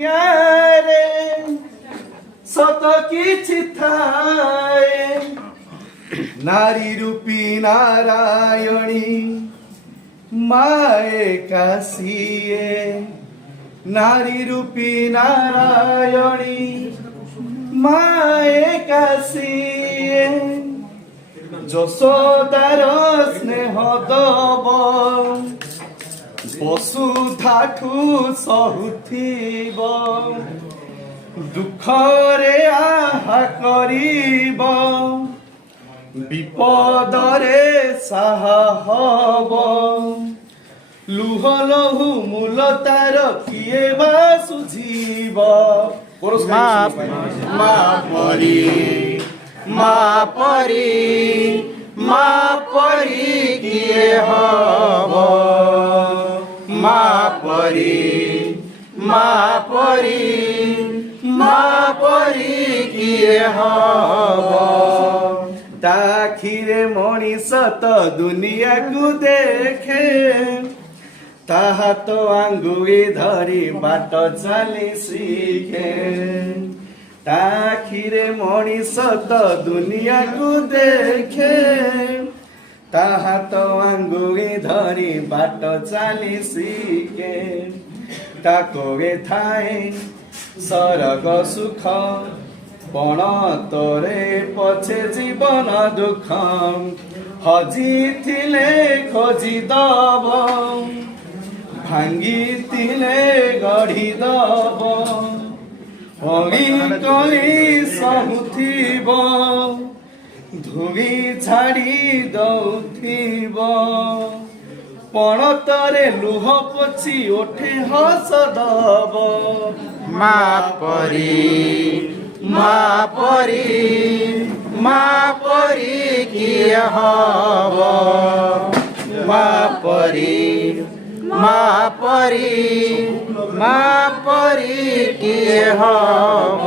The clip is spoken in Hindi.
यारे सत किछि थाए नारी रूपी नारायणी माए कासिए नारी रूपी नारायणी माए कासिए যশোদার স্নেহ দব বসুধাঠু সহুথিব দুঃখরে আহা করিব বিপদরে সাহা হব লুহ লহু মূল তার কিয়ে বা সুঝিব মা পরি মা পরি কিয়ে হব মা পরি কিয়ে হব তাখিরে মଣିଷ ତ ଦୁନିଆକୁ ଦେଖେ ତାହା ତ ଆଙ୍ଗୁଳି ଧରି ବାଟ ଚାଲି ଶିଖେ ତାଖିରେ ମଣିଷ ତ ଦୁନିଆକୁ ଦେଖେ ତାହା ତ ଆଙ୍ଗୁଳି ଧରି ବାଟ ଚାଲି ଶିଖେ ତା କୋରେ ଥାଏ ସରଗ ସୁଖ ପଣ ତୋରେ ପଛେ ଜୀବନ ଦୁଃଖ ହଜିଥିଲେ ଖୋଜିଦବ ଭାଙ୍ଗିଥିଲେ ଗଢ଼ିଦବ ଅଳି କଳି ସହୁଥିବ ଧୂଳି ଛାଡ଼ି ଦଉଥିବ ପଣତରେ ଲୁହ ପୋଛି ଓଠେ ହସ ଦବ ମା ପରି କିଏ ହବ ମା ପରି କିଏ ହବ।